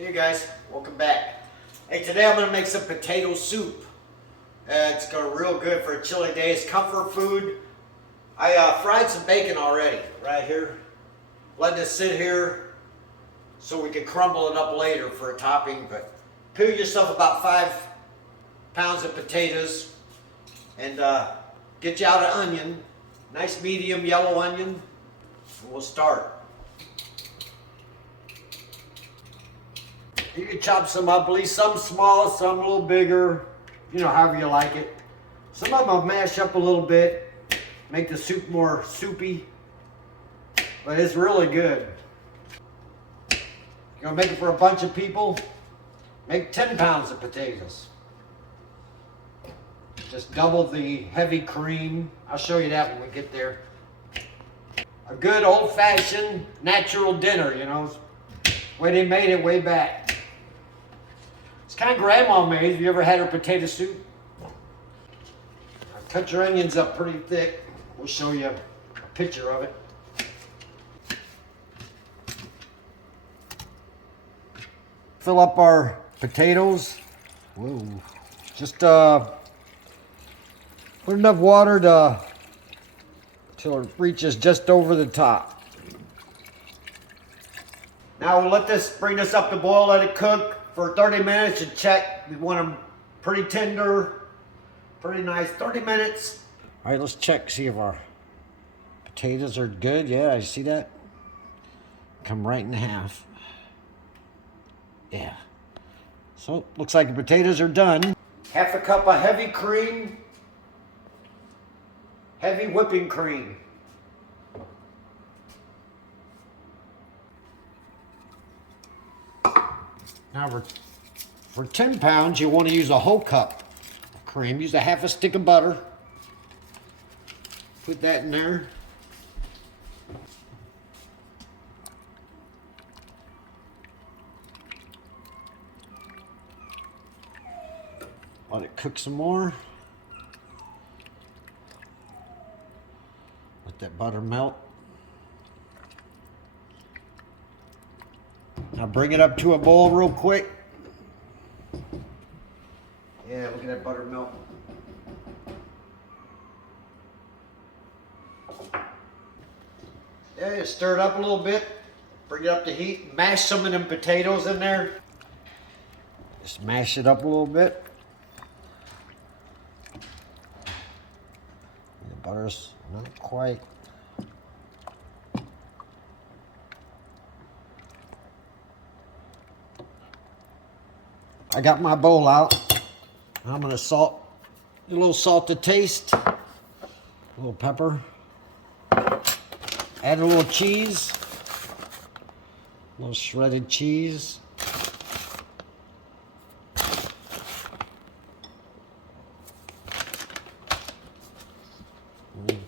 Hey guys, welcome back. Hey, today I'm going to make some potato soup. It's going real good for a chilly day. It's comfort food. I fried some bacon already, right here. Letting it sit here so we can crumble it up later for a topping. But peel yourself about 5 pounds of potatoes and get you out an onion, nice medium yellow onion, and we'll start. You can chop some up, at least some small, some a little bigger, you know, however you like it. Some of them I'll mash up a little bit, make the soup more soupy, but it's really good. You're gonna make it for a bunch of people, make 10 pounds of potatoes. Just double the heavy cream. I'll show you that when we get there. A good old-fashioned natural dinner, you know, way they made it way back. It's kind of grandma made. Have you ever had her potato soup? Cut your onions up pretty thick. We'll show you a picture of it. Fill up our potatoes. Whoa. Just put enough water till it reaches just over the top. Now we'll bring this up to boil, let it cook for 30 minutes and check. We want them pretty tender, pretty nice. 30 minutes. All right, let's check, see if our potatoes are good. Yeah, I see that. Come right in half. Yeah. So, looks like the potatoes are done. Half a cup of heavy cream. Heavy whipping cream. Now for 10 pounds, you want to use a whole cup of cream. Use a half a stick of butter. Put that in there. Let it cook some more. Let that butter melt. Now bring it up to a boil real quick. Yeah, look at that butter melt. Yeah, you stir it up a little bit. Bring it up to heat. Mash some of them potatoes in there. Just mash it up a little bit. The butter's not quite. I got my bowl out. I'm gonna do a little salt to taste, a little pepper, add a little cheese, a little shredded cheese.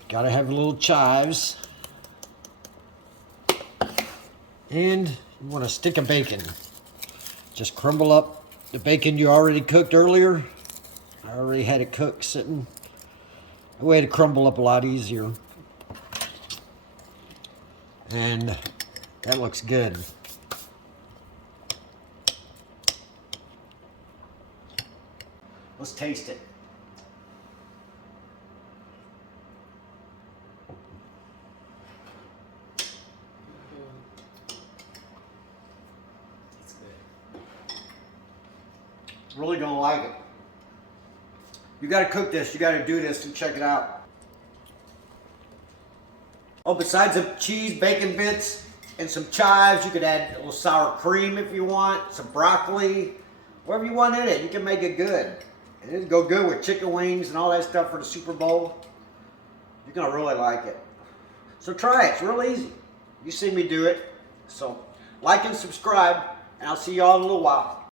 Gotta have little chives. And you want a stick of bacon. Just crumble up the bacon you already cooked earlier. I already had it cooked sitting. The way to crumble up a lot easier. And that looks good. Let's taste it. Really gonna like it. You gotta cook this, you gotta do this and check it out. Oh, besides the cheese, bacon bits, and some chives, you could add a little sour cream if you want, some broccoli, whatever you want in it, you can make it good. And it'll go good with chicken wings and all that stuff for the Super Bowl. You're gonna really like it. So try it, it's real easy. You see me do it. So like and subscribe, and I'll see y'all in a little while.